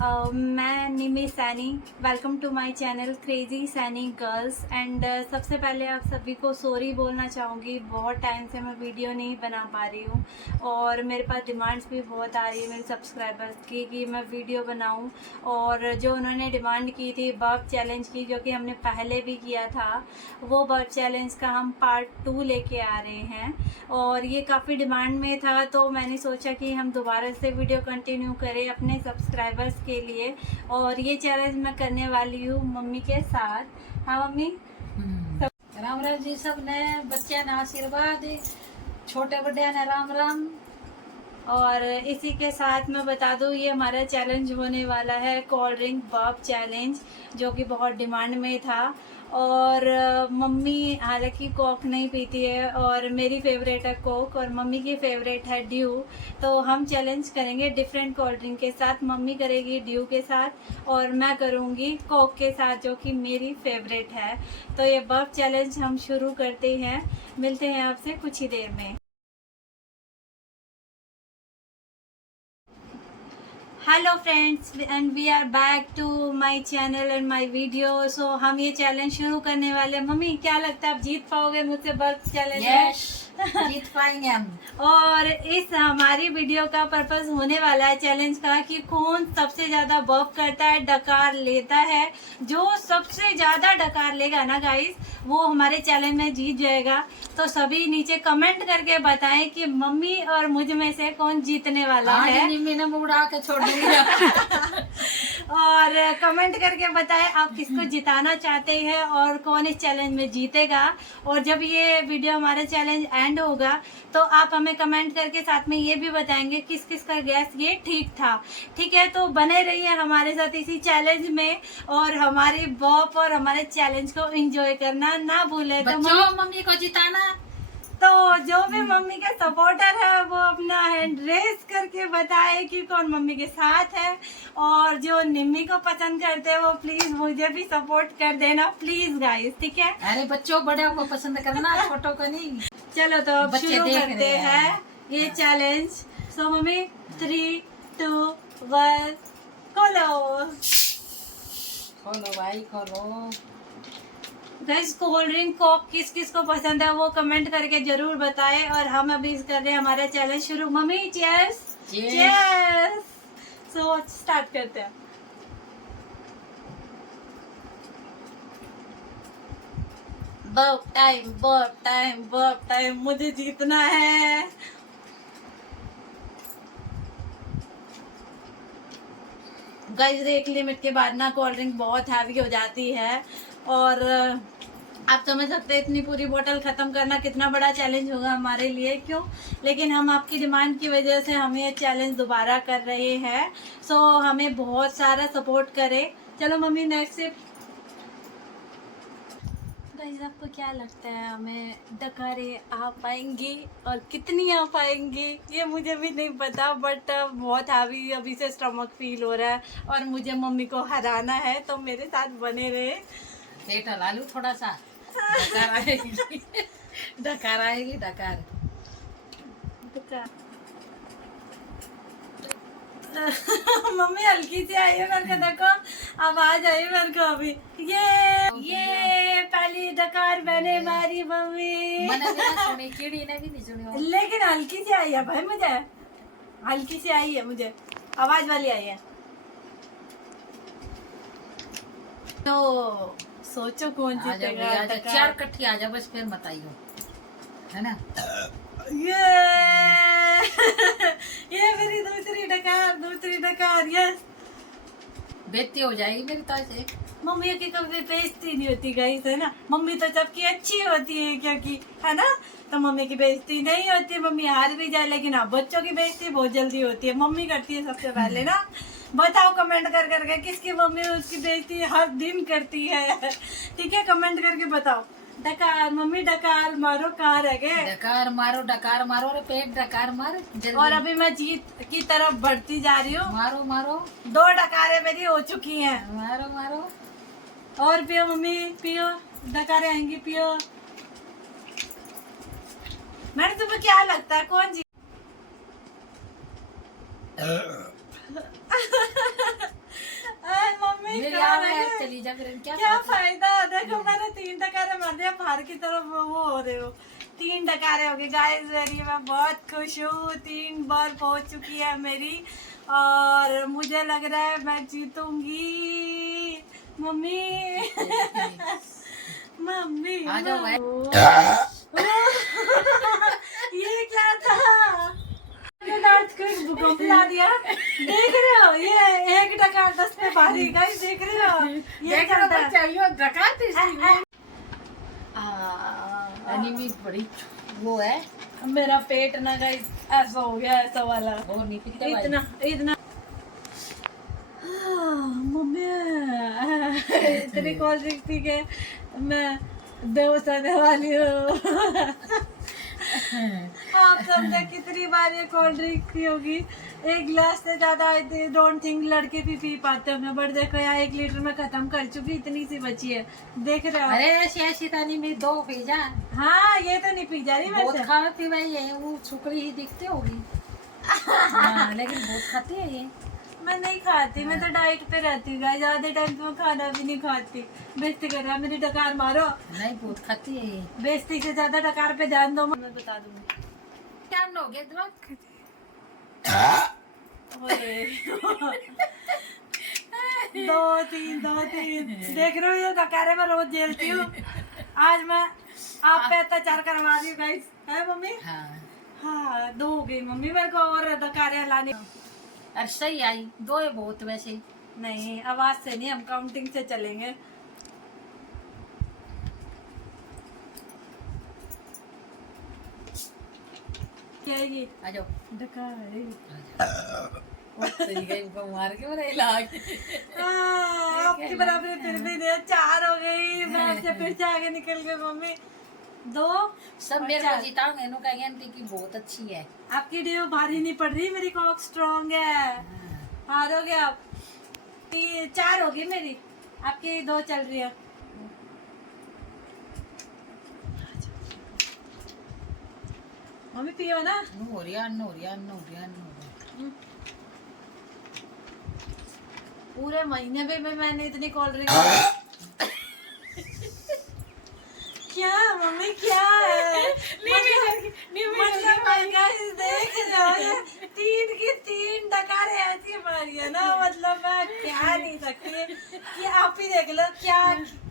मैं Nimi Saini. Welcome to my channel crazy Saini girls. And सबसे पहले आप सभी को सॉरी बोलना चाहूँगी। बहुत टाइम से मैं वीडियो नहीं बना पा रही हूँ और मेरे पास डिमांड्स भी बहुत आ रही है मेरे सब्सक्राइबर्स की कि मैं वीडियो बनाऊँ। और जो उन्होंने डिमांड की थी बर्फ चैलेंज की, जो कि हमने पहले भी किया था, वो बर्फ चैलेंज का हम पार्ट 2 लेके आ रहे हैं और ये काफ़ी डिमांड में था, तो मैंने सोचा कि हम दोबारा से वीडियो कंटिन्यू करें अपने सब्सक्राइबर्स के लिए। और ये चैलेंज मैं करने वाली हूँ मम्मी के साथ। हाँ मम्मी। राम राम जी। सब ने बच्चे ने आशीर्वाद, छोटे बड़े ने राम राम। और इसी के साथ मैं बता दूँ ये हमारा चैलेंज होने वाला है कोल्ड ड्रिंक बर्फ चैलेंज, जो कि बहुत डिमांड में था। और मम्मी हालांकि कोक नहीं पीती है और मेरी फेवरेट है कोक और मम्मी की फेवरेट है ड्यू। तो हम चैलेंज करेंगे डिफरेंट कोल्ड ड्रिंक के साथ। मम्मी करेगी ड्यू के साथ और मैं करूँगी कोक के साथ, जो कि मेरी फेवरेट है। तो ये बर्फ चैलेंज हम शुरू करते हैं। मिलते हैं आपसे कुछ ही देर में। Hello friends and we are back to my channel and my video. So हम ये चैलेंज शुरू करने वाले हैं। मम्मी क्या लगता है आप जीत पाओगे मुझसे बर्फ चैलेंज? यस, जीत पाएंगे हम। और इस हमारी वीडियो का पर्पस होने वाला है चैलेंज का कि कौन सबसे ज्यादा बर्फ करता है, डकार लेता है। जो सबसे ज्यादा डकार लेगा ना गाइस, वो हमारे चैलेंज में जीत जाएगा। तो सभी नीचे कमेंट करके बताएं कि मम्मी और मुझ में से कौन जीतने वाला है। निम्मी ने मुंह उड़ा के छोड़ दिया। और कमेंट करके बताएं आप किसको जिताना चाहते हैं और कौन इस चैलेंज में जीतेगा। और जब ये वीडियो हमारा चैलेंज एंड होगा तो आप हमें कमेंट करके साथ में ये भी बताएंगे किस किस का गैस ये ठीक था। ठीक है, तो बने रहिए हमारे साथ इसी चैलेंज में और हमारी बॉप और हमारे चैलेंज को एंजॉय करना ना भूले। तो मम्मी को जिताना। तो जो भी मम्मी के सपोर्टर है वो अपना हैंड रेस करके बताए कि कौन मम्मी के साथ है। और जो निम्मी को पसंद करते हैं वो प्लीज मुझे भी सपोर्ट कर देना प्लीज गाइस, ठीक है? अरे बच्चों बड़े को पसंद करना, छोटों को नहीं। चलो तो अब शुरू करते हैं ये चैलेंज। सो मम्मी 3, 2, 1 खोलो। खोलो भाई खोलो। गाइस कोल्ड ड्रिंक कोक किस किस को पसंद है वो कमेंट करके जरूर बताएं। और हम अभी कर रहे हैं हमारा चैलेंज शुरू। Mummy cheers. Cheers. So start करते हैं। बर्फ टाइम, बर्फ टाइम, बर्फ टाइम। मुझे जीतना है। गाइस एक लिमिट के बाद ना कोल्ड ड्रिंक बहुत हैवी हो जाती है और आप समझ सकते हैं इतनी पूरी बोतल खत्म करना कितना बड़ा चैलेंज होगा हमारे लिए। क्यों? लेकिन हम आपकी डिमांड की वजह से हम ये चैलेंज दोबारा कर रहे हैं। सो हमें बहुत सारा सपोर्ट करें। चलो मम्मी नेक्स्ट सिप। गाइस आपको क्या लगता है हमें डकारे आ पाएंगी और कितनी आ पाएंगी ये मुझे भी नहीं पता, बट बहुत हैवी अभी से स्टमक फील हो रहा है और मुझे मम्मी को हराना है। तो मेरे साथ बने रहे। पेट हला लूं थोड़ा सा। डकार आएगी, डकार आएगी, डकार। मम्मी हल्की सी आई है मेरे को, देखो आवाज आई मेरे को अभी। ये पहली डकार मैंने मारी मम्मी। मैंने भी ना सुनी, कीड़ी ने भी नहीं सुनी। लेकिन हल्की सी आई है भाई, मुझे हल्की सी आई है, मुझे आवाज वाली आई है। तो सोचो कौन जीतेगा। 4 कट्ठी आ जाओ बस, फिर मत आइयो, है ना? ये मेरी दूसरी डकार। यस, बेइज्जती हो जाएगी मेरी तो ऐसे। मम्मी की कभी बेइज्जती नहीं होती गाइस, है ना? मम्मी तो सबकी अच्छी होती है क्योंकि, है ना? तो मम्मी की बेइज्जती नहीं होती। मम्मी हार भी जाए लेकिन अब बच्चों की बेइज्जती बहुत जल्दी होती है। मम्मी करती है सबसे पहले ना। बताओ कमेंट कर करके किसकी मम्मी उसकी बेइज्जती हर दिन करती है। ठीक है, कमेंट करके बताओ। डकार मम्मी, डकार मारो, कहाँ रह गए? डकार मारो रे पेट, डकार मार जल्दी। और अभी मैं जीत की तरफ बढ़ती जा रही हूँ। मारो मारो। 2 डकारें मेरी हो चुकी हैं। मारो मारो। और पियो मम्मी, पियो, डकारें आएंगी, पियो। मैडम तुम्हें क्या लगता है कौन जीत? मम्मी मेरी कहाँ आवाज़ है? चली जा फिर क्या फायदा, देखो मैंने 3 डकारे मार दिया, बाहर की तरफ वो हो रहे हो, 3 डकारे हो गए गाइस। मेरी मैं बहुत खुश हूँ, 3 बार पहुंच चुकी है मेरी, और मुझे लग रहा है मैं जीतूंगी। मम्मी मम्मी आ जाओ भाई। ये क्या था? भूकंप ला दिया, देख रहे हो? ये 1 डकार 10 पे भारी, गाइस देख रहे हो? ये चलता है। चाहिए डकाती एनिमी बड़ी वो है। मेरा पेट ना गाइस ऐसा हो गया, ऐसा वाला, और नहीं पीते भाई। इतना इतना। मम्मी इतनी कोल्ड ड्रिंक पी के मैं बेहोश होने वाली हूँ। आप सबने कितनी बार ये कोल्ड ड्रिंक पी होगी? 1 गिलास से ज्यादा आई डोंट थिंक लड़के भी पी पाते होंगे, बट देखो यहाँ 1 लीटर में खत्म कर चुकी, इतनी सी बची है, देख रहे हो? अरे ऐसी तानी में 2 पी जा। हाँ ये तो नहीं पी जा रही बहुत वैसे। खाती भाई है, वो सुकड़ी ही दिखती होगी। हाँ, लेकिन बहुत खाती है ये। मैं नहीं खाती, मैं तो डाइट पे रहती हूँ, ज्यादा टाइम तो मैं खाना भी नहीं खाती। बेइज्जती कर रहा है मेरी, डकार मारो। नहीं बहुत खाती है ये। बेइज्जती से ज्यादा डकार पे ध्यान दो, मैं बता दूंगी। क्या हो गया दिमाग? दो तीन देख रहे हो? ये डकारे में रोज झेलती हूँ, आज मैं आप पे अत्याचार करवा रही हूँ गाइस, है मम्मी? हाँ हाँ 2 हो गई मम्मी, मेरे को और डकारे लाने। अरे सही आई, 2 है बहुत वैसे। नहीं आवाज से नहीं, हम काउंटिंग से चलेंगे। क्या है ये? आ जाओ। डकारे। मार के मेरा इलाज। आपकी बराबरी फिर भी दे, 4 हो गई, मैं आपसे फिर से आगे निकल गई मम्मी। 2 सब मेरे को जिताओगे, इन्हों कहेंगे आंटी की बहुत अच्छी है। आपकी ड्यू भारी नहीं पड़ रही, मेरी कॉक स्ट्रॉन्ग है। हारोगे आप। 4 होगी मेरी, आपकी 2 चल रही है। मम्मी पियो ना। नोरिया पूरे महीने में मैंने इतनी कोल्ड ड्रिंक क्या मम्मी क्या है? मतलब guys, देख रहे हो ये 3 की 3 डकारे ऐसी मारी है ना, मतलब मैं कह नहीं सकती कि आप ही देख लो क्या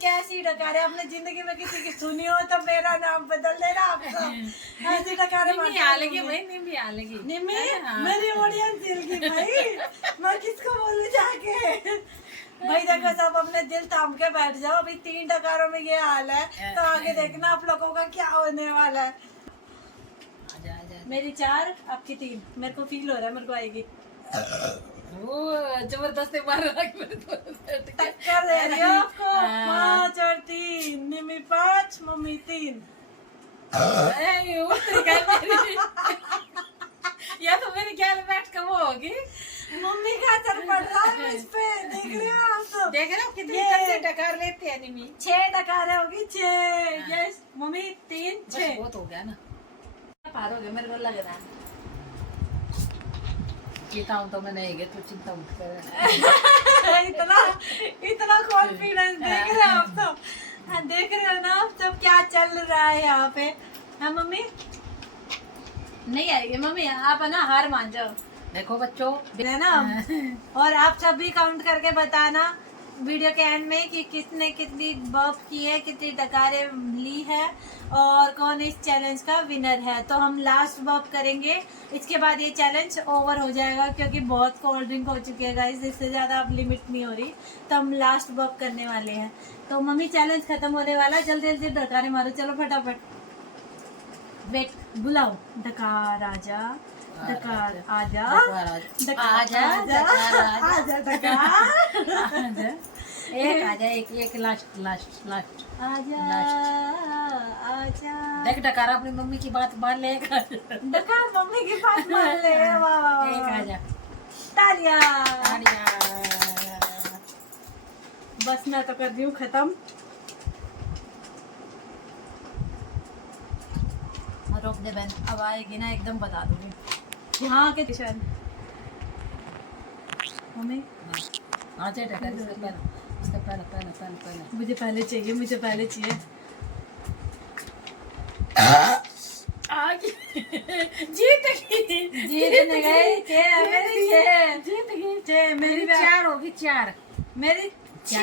कैसी डकारे। आपने जिंदगी में किसी की सुनी हो तो मेरा नाम बदल देना आप सब। ऐसी डकारे निम्मी मेरी ऑडियंस हिल गई भाई, मैं किसको बोलूं जाके? भाई देखो सब अपने दिल थाम के बैठ जाओ, अभी 3 डकारों में ये हाल है तो आगे देखना आप लोगों का क्या होने वाला है। आजा। मेरी 4 आपकी 3, मेरे को फील हो रहा है मेरे को आएगी। वो जबरदस्ती मार रहा है मेरे को। टक्कर दे रही हो आपको। 5 और 3, निम्मी 5 मम्मी 3। या तो मेरी गैल बैठ कर वो होगी। मम्मी का असर पड़ रहा है इस पे, देख रहे हो आप सब? देख रहे हो कितनी ये- जल्दी डकार लेते हैं निमी। 6 डकारे होगी 6। यस मम्मी 3 बस 6 बहुत हो गया ना। पार हो गए मेरे को लग रहा है। जीता हूँ तो मैं नहीं गया, तू चिंता मत कर। इतना कॉन्फिडेंस देख रहे हो आप सब? हाँ, देख रहे हो ना आप सब क्या चल रहा है यहाँ पे? हाँ मम्मी नहीं आएगी मम्मी, आप है ना हार मान जाओ। देखो बच्चों है ना, और आप सब भी काउंट करके बताना वीडियो के एंड में कि किसने कितनी बफ की है, कितनी डकारे ली है और कौन इस चैलेंज का विनर है। तो हम लास्ट बफ करेंगे, इसके बाद ये चैलेंज ओवर हो जाएगा क्योंकि बहुत कोल्ड ड्रिंक हो चुकी है गाइस, इससे ज़्यादा अब लिमिट नहीं हो रही, तो हम लास्ट बफ करने वाले हैं। तो मम्मी चैलेंज खत्म होने वाला है, जल्दी जल्दी डकारे मारो, चलो फटाफट। वेट बुलाओ, डकार आजा, डकार आजा, डकार आजा, डकार एक आजा, एक लास्ट आजा आजा। देख डकारा अपनी मम्मी की बात मान ले। डकार मम्मी की बात मान ले। वाह वाह वाह, एक आजा। तालियां। तालियां। बस मैं तो कर दी हूँ खत्म। रोक दे बहन, अब आएगी ना एकदम बता दूंगी। यहाँ के किशन मम्मी हाँ चल डर इससे पहले पहले मुझे पहले चाहिए, मुझे पहले चाहिए। जीत गई जीतने गई जीत गई मेरी 4 होगी 4 मेरी 6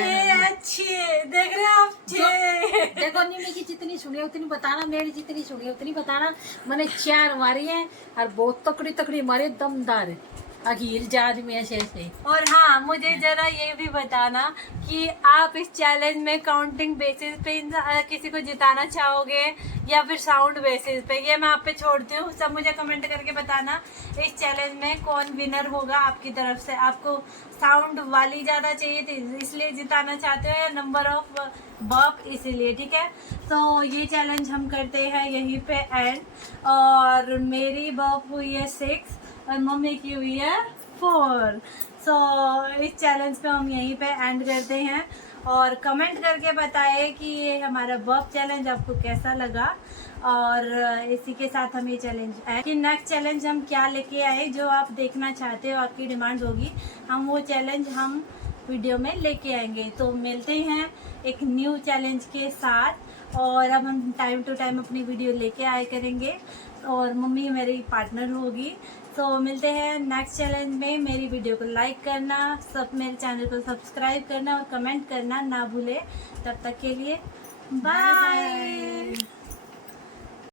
देख रहे हो आप 6। देखो निमी की जितनी सुनी है उतनी बताना, मेरी जितनी सुनी है उतनी बताना। मैंने 4 मारी है और बहुत तकड़ी तकड़ी मारी, दमदार है अखीर जहाज में ऐसे ऐसे। और हाँ, मुझे जरा ये भी बताना कि आप इस चैलेंज में काउंटिंग बेसिस पे किसी को जिताना चाहोगे या फिर साउंड बेसिस पे, ये मैं आप पे छोड़ती हूँ। सब मुझे कमेंट करके बताना इस चैलेंज में कौन विनर होगा आपकी तरफ से। आपको साउंड वाली ज़्यादा चाहिए थी इसलिए जिताना चाहते हो, या नंबर ऑफ बर्प इसीलिए, ठीक है। तो ये चैलेंज हम करते हैं यहीं पे एंड। और मेरी बर्प हुई है 6 और मम्मी की हुई है 4। सो इस चैलेंज पे हम यहीं पे एंड करते हैं। और कमेंट करके बताएं कि ये हमारा बर्प चैलेंज आपको कैसा लगा। और इसी के साथ हम ये चैलेंज है कि नेक्स्ट चैलेंज हम क्या लेके आए, जो आप देखना चाहते हो, आपकी डिमांड होगी, हम वो चैलेंज हम वीडियो में लेके आएंगे। तो मिलते हैं एक न्यू चैलेंज के साथ। और अब हम टाइम टू टाइम अपनी वीडियो लेके आए करेंगे और मम्मी मेरी पार्टनर होगी। तो मिलते हैं नेक्स्ट चैलेंज में। मेरी वीडियो को लाइक करना, सब मेरे चैनल को सब्सक्राइब करना और कमेंट करना ना भूले। तब तक के लिए बाय।